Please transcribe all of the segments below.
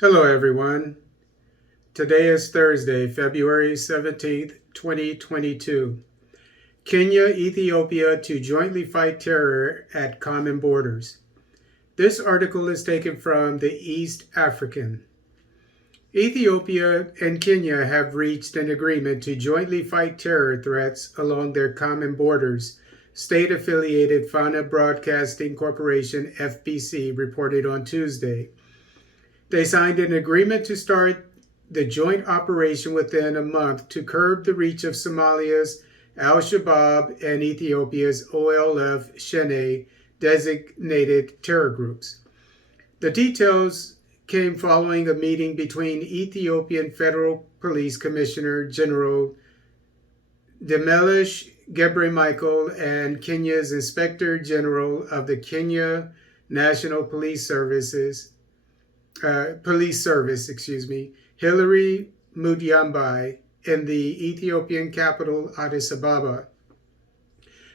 Hello, everyone. Today is Thursday, February 17th, 2022. Kenya, Ethiopia to jointly fight terror at common borders. This article is taken from the East African. Ethiopia and Kenya have reached an agreement to jointly fight terror threats along their common borders, state affiliated Fana Broadcasting Corporation FBC reported on Tuesday. They signed an agreement to start the joint operation within a month to curb the reach of Somalia's al-Shabaab and Ethiopia's OLF-Shene designated terror groups. The details came following a meeting between Ethiopian Federal Police Commissioner General Demelish Gebre-Michael and Kenya's Inspector General of the Kenya National Police Service, Hilary Mutyambai, in the Ethiopian capital, Addis Ababa.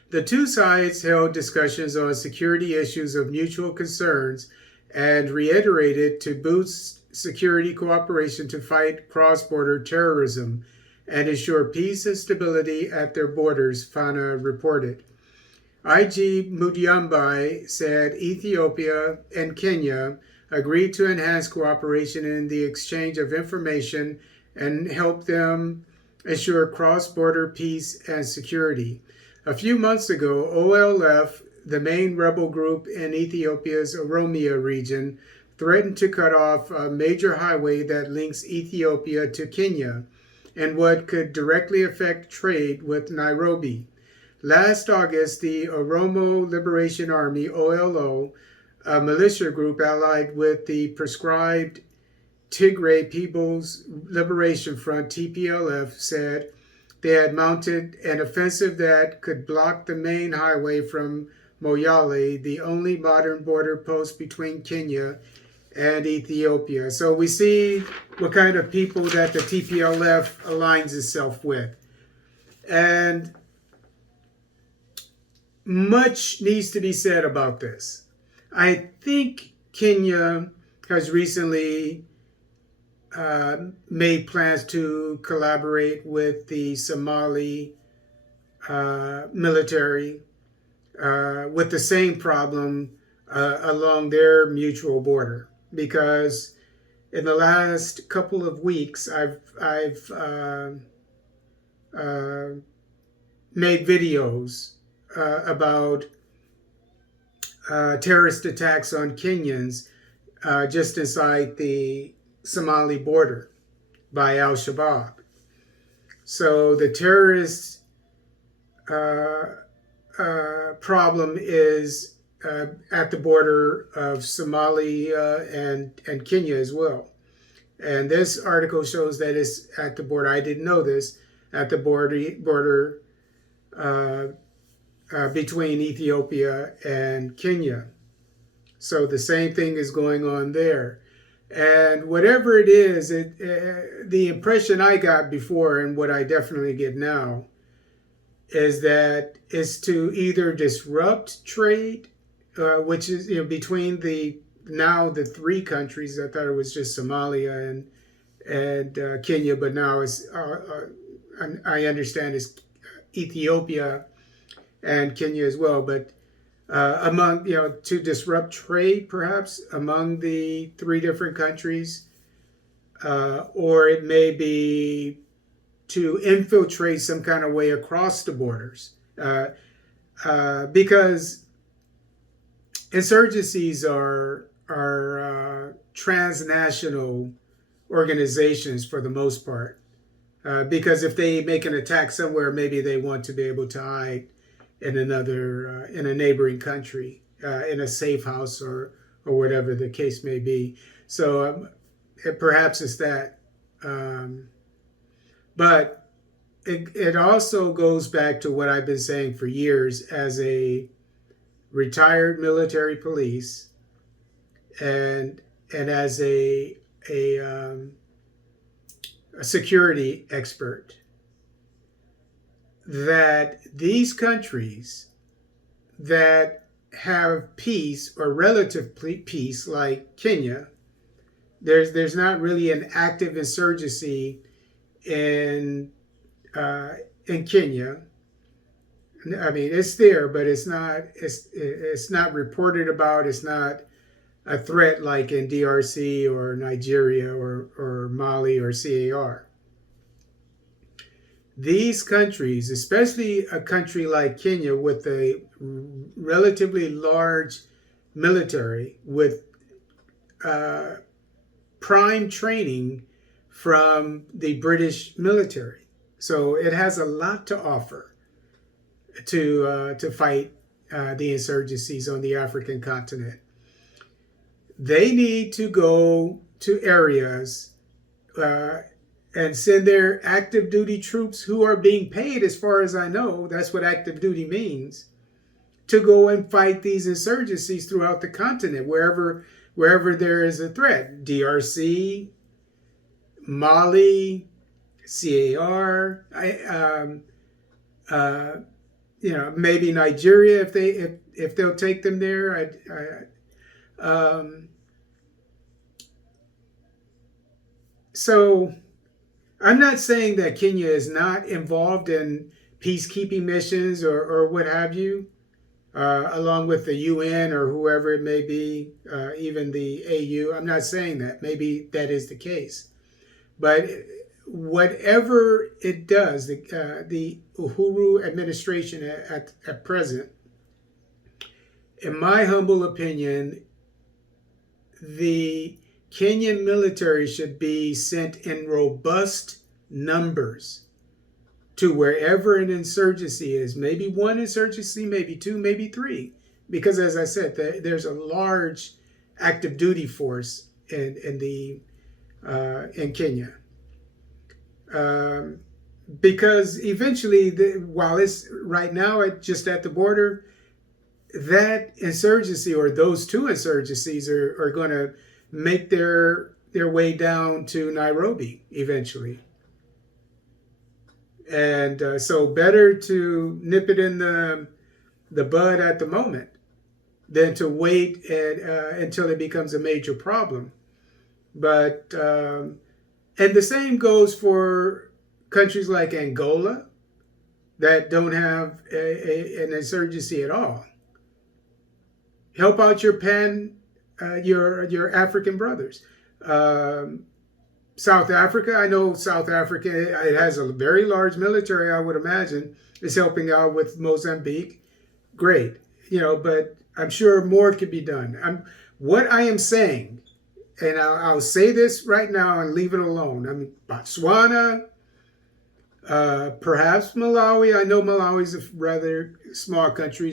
The two sides held discussions on security issues of mutual concerns and reiterated to boost security cooperation to fight cross-border terrorism and ensure peace and stability at their borders, Fana reported. IG Mutyambai said Ethiopia and Kenya agreed to enhance cooperation in the exchange of information and help them ensure cross-border peace and security. A few months ago, OLF, the main rebel group in Ethiopia's Oromia region, threatened to cut off a major highway that links Ethiopia to Kenya and what could directly affect trade with Nairobi. Last August, the Oromo Liberation Army, OLO, a militia group allied with the proscribed Tigray People's Liberation Front, TPLF, said they had mounted an offensive that could block the main highway from Moyale, the only modern border post between Kenya and Ethiopia. So we see what kind of people that the TPLF aligns itself with. And much needs to be said about this. I think Kenya has recently made plans to collaborate with the Somali military with the same problem along their mutual border. Because in the last couple of weeks, I've made videos about terrorist attacks on Kenyans just inside the Somali border by al-Shabaab. So the terrorist problem is at the border of Somalia and Kenya as well. And this article shows that it's at the border. I didn't know this, at the border between Ethiopia and Kenya. So the same thing is going on there. And whatever it is, the impression I got before and what I definitely get now is that it's to either disrupt trade, which is between the three countries. I thought it was just Somalia and Kenya, but now it's I understand it's Ethiopia and Kenya as well. But among to disrupt trade perhaps among the three different countries, or it may be to infiltrate some kind of way across the borders, because insurgencies are transnational organizations for the most part. Because if they make an attack somewhere, maybe they want to be able to hide in in a neighboring country, in a safe house or whatever the case may be. So perhaps it's that. But it also goes back to what I've been saying for years as a retired military police and as a security expert, that these countries that have peace or relative peace, like Kenya, There's not really an active insurgency in Kenya. I mean, it's there, but it's not reported about. It's not a threat like in DRC or Nigeria or Mali or CAR. These countries, especially a country like Kenya with a relatively large military with prime training from the British military, so it has a lot to offer to fight the insurgencies on the African continent. They need to go to areas and send their active duty troops who are being paid, as far as I know, that's what active duty means, to go and fight these insurgencies throughout the continent, wherever there is a threat. DRC, Mali, CAR, maybe Nigeria if they'll take them there. So I'm not saying that Kenya is not involved in peacekeeping missions or what have you, along with the UN or whoever it may be, even the AU. I'm not saying that. Maybe that is the case. But whatever it does, the Uhuru administration at present, in my humble opinion, the Kenyan military should be sent in robust numbers to wherever an insurgency is. Maybe one insurgency, maybe two, maybe three. Because as I said, there's a large active duty force in Kenya. Because eventually, while it's right now just at the border, that insurgency or those two insurgencies are going to make their way down to Nairobi eventually. And so better to nip it in the bud at the moment than to wait until it becomes a major problem. But and the same goes for countries like Angola that don't have an insurgency at all. Help out your African brothers. South Africa, I know South Africa, it has a very large military, I would imagine. It's helping out with Mozambique. Great. But I'm sure more could be done. What I am saying, and I'll say this right now and leave it alone. I mean, Botswana, perhaps Malawi. I know Malawi's a rather small country.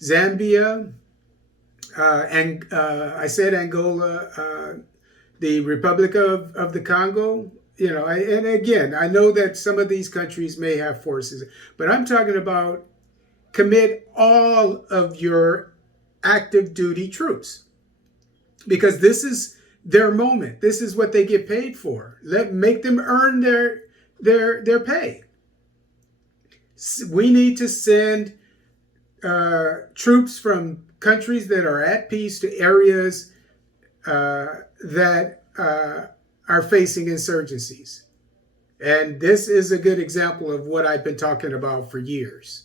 Zambia, and I said Angola, the Republic of the Congo. And again, I know that some of these countries may have forces, but I'm talking about commit all of your active duty troops, because this is their moment. This is what they get paid for. Make them earn their pay. We need to send troops from countries that are at peace to areas that are facing insurgencies. And this is a good example of what I've been talking about for years.